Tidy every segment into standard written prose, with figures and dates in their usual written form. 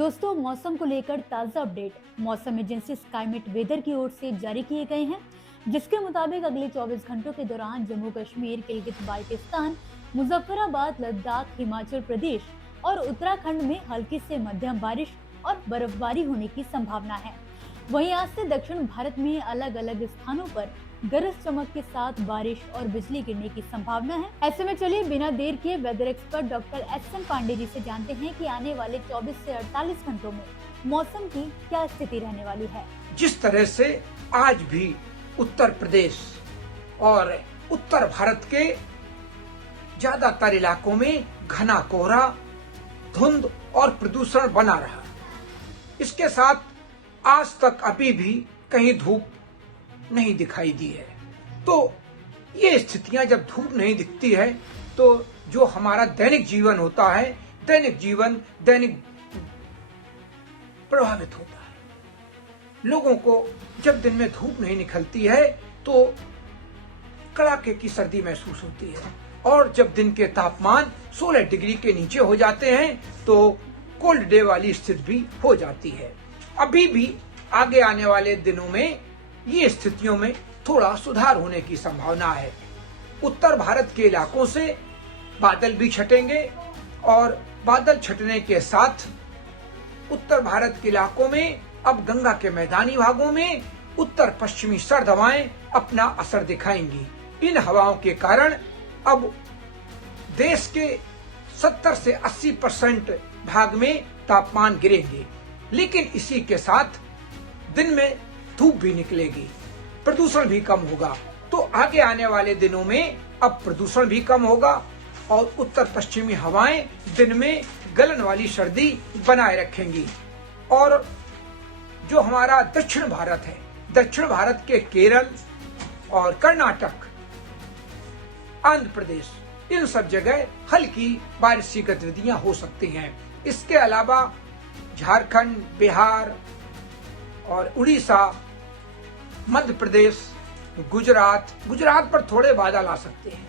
दोस्तों, मौसम को लेकर ताज़ा अपडेट मौसम एजेंसी स्काईमेट वेदर की ओर से जारी किए गए हैं, जिसके मुताबिक अगले 24 घंटों के दौरान जम्मू कश्मीर, गिलगित बाल्टिस्तान, मुजफ्फराबाद, लद्दाख, हिमाचल प्रदेश और उत्तराखंड में हल्की से मध्यम बारिश और बर्फबारी होने की संभावना है। वहीं आज से दक्षिण भारत में अलग अलग स्थानों पर गरज चमक के साथ बारिश और बिजली गिरने की संभावना है। ऐसे में चलिए बिना देर किए weather expert doctor S N. Pandey ji से जानते हैं कि आने वाले 24 से 48 घंटों में मौसम की क्या स्थिति रहने वाली है। जिस तरह से आज भी उत्तर प्रदेश और उत्तर भारत के ज्यादातर इलाकों में घना कोहरा, धुंध और प्रदूषण बना रहा, इसके साथ आज तक अभी भी कहीं धूप नहीं दिखाई दी है। तो ये स्थितियां जब धूप नहीं दिखती है तो जो हमारा दैनिक जीवन होता है, दैनिक प्रभावित होता है। लोगों को जब दिन में धूप नहीं निकलती है तो कड़ाके की सर्दी महसूस होती है, और जब दिन के तापमान 16 डिग्री के नीचे हो जाते हैं तो कोल्ड डे वाली स्थिति भी हो जाती है। अभी भी आगे आने वाले दिनों में ये स्थितियों में थोड़ा सुधार होने की संभावना है। उत्तर भारत के इलाकों से बादल भी छटेंगे, और बादल छटने के साथ उत्तर भारत के इलाकों में अब गंगा के मैदानी भागों में उत्तर पश्चिमी सर्द हवाएं अपना असर दिखाएंगी। इन हवाओं के कारण अब देश के 70 से 80% भाग में तापमान गिरेंगे, लेकिन इसी के साथ दिन में धूप भी निकलेगी, प्रदूषण भी कम होगा। तो आगे आने वाले दिनों में अब प्रदूषण भी कम होगा और उत्तर पश्चिमी हवाएं दिन में गलन वाली सर्दी बनाए रखेंगी। और जो हमारा दक्षिण भारत है, दक्षिण भारत के केरल और कर्नाटक, आंध्र प्रदेश, इन सब जगह हल्की बारिश की गतिविधियां हो सकती हैं। इसके अलावा झारखंड, बिहार और उड़ीसा, मध्य प्रदेश, गुजरात पर थोड़े बादल आ सकते हैं,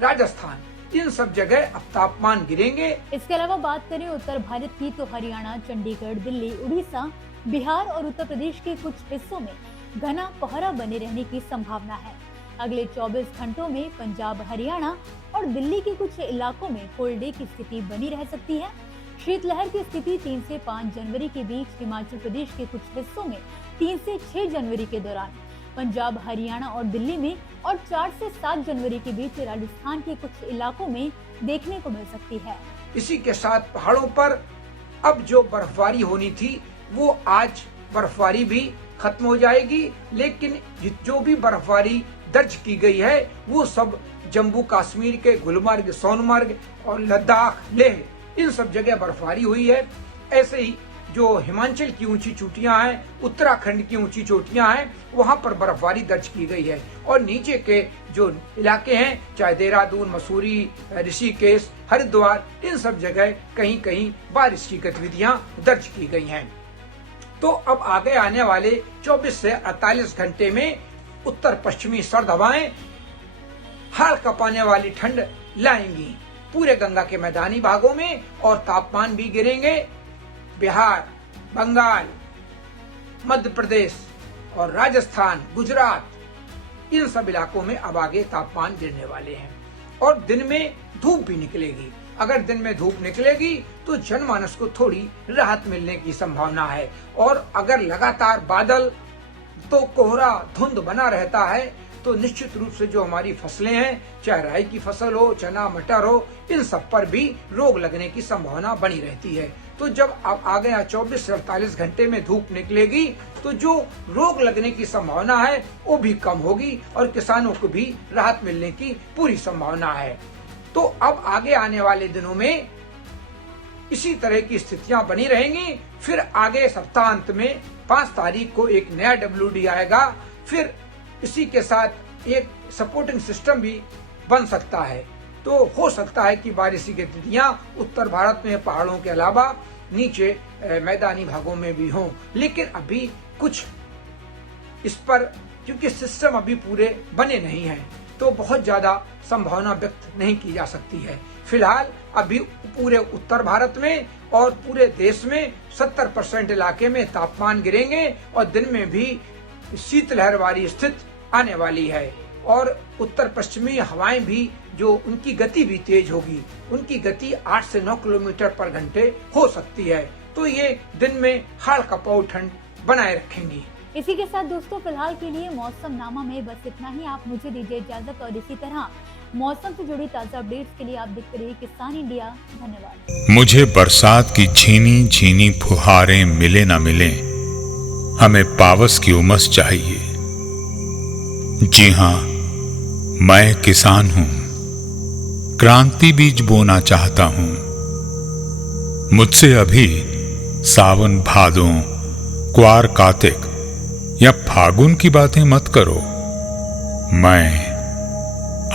राजस्थान, इन सब जगह अब तापमान गिरेंगे। इसके अलावा बात करें उत्तर भारत की तो हरियाणा, चंडीगढ़, दिल्ली, उड़ीसा, बिहार और उत्तर प्रदेश के कुछ हिस्सों में घना कोहरा बने रहने की संभावना है। अगले 24 घंटों में पंजाब, हरियाणा और दिल्ली के कुछ इलाकों में कोल्ड डे की स्थिति बनी रह सकती है। शीतलहर की स्थिति 3 से 5 जनवरी के बीच हिमाचल प्रदेश के कुछ हिस्सों में 3 से 6 जनवरी के दौरान, पंजाब, हरियाणा और दिल्ली में, और 4 से 7 जनवरी के बीच राजस्थान के कुछ इलाकों में देखने को मिल सकती है। इसी के साथ पहाड़ों पर अब जो बर्फबारी होनी थी वो आज बर्फबारी भी खत्म हो जाएगी, लेकिन जो भी बर्फबारी दर्ज की गई है वो सब जम्मू कश्मीर के गुलमर्ग, सोनमर्ग और लद्दाख, लेह, इन सब जगह बर्फबारी हुई है। ऐसे ही जो हिमाचल की ऊंची चोटियां हैं, उत्तराखंड की ऊंची चोटियां हैं, वहां पर बर्फबारी दर्ज की गई है। और नीचे के जो इलाके हैं, चाहे देहरादून, मसूरी, ऋषिकेश, हरिद्वार, इन सब जगह कहीं कहीं बारिश की गतिविधियां दर्ज की गई हैं। तो अब आगे आने वाले 24 से 48 घंटे में उत्तर पश्चिमी सर्द हवाएं हाड़ कपाने वाली ठंड लाएंगी पूरे गंगा के मैदानी भागों में, और तापमान भी गिरेंगे। बिहार, बंगाल, मध्य प्रदेश और राजस्थान, गुजरात, इन सब इलाकों में अब आगे तापमान गिरने वाले हैं, और दिन में धूप भी निकलेगी। अगर दिन में धूप निकलेगी तो जनमानस को थोड़ी राहत मिलने की संभावना है। और अगर लगातार बादल तो कोहरा, धुंध बना रहता है तो निश्चित रूप से जो हमारी फसलें हैं, चाहे राई की फसल हो, चना, मटर हो, इन सब पर भी रोग लगने की संभावना बनी रहती है। तो जब अब आगे 24 से 48 घंटे में धूप निकलेगी तो जो रोग लगने की संभावना है वो भी कम होगी, और किसानों को भी राहत मिलने की पूरी संभावना है। तो अब आगे आने वाले दिनों में इसी तरह की स्थितियां बनी रहेंगी। फिर आगे सप्ताहांत में 5 तारीख को एक नया WD आएगा, फिर इसी के साथ एक सपोर्टिंग सिस्टम भी बन सकता है। तो हो सकता है कि बारिश की गतिविधियां उत्तर भारत में पहाड़ों के अलावा नीचे मैदानी भागों में भी हों, लेकिन अभी कुछ इस पर, क्योंकि सिस्टम अभी पूरे बने नहीं हैं, तो बहुत ज्यादा संभावना व्यक्त नहीं की जा सकती है। फिलहाल अभी पूरे उत्तर भारत में और पूरे देश में 70% इलाके में तापमान गिरेंगे और दिन में भी शीतलहर वाली स्थिति आने वाली है और उत्तर पश्चिमी हवाएं भी जो उनकी गति भी तेज होगी, उनकी गति 8 से 9 किलोमीटर पर घंटे हो सकती है। तो ये दिन में हाड़ कपाऊ ठंड बनाए रखेंगी। इसी के साथ दोस्तों फिलहाल के लिए मौसम नामा में बस इतना ही। आप मुझे दीजिए इजाजत और इसी तरह मौसम से जुड़ी ताजा अपडेट्स के लिए आप देखते रहिए किसान इंडिया। धन्यवाद। मुझे बरसात की झीनी झीनी फुहारें मिले ना मिले, हमें पावस की उमस चाहिए। जी हाँ, मैं किसान हूं, क्रांति बीज बोना चाहता हूं। मुझसे अभी सावन भादों, क्वार कार्तिक या फागुन की बातें मत करो। मैं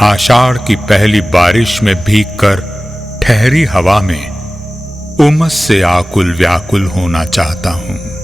आषाढ़ की पहली बारिश में भीगकर ठहरी हवा में उमस से आकुल व्याकुल होना चाहता हूं।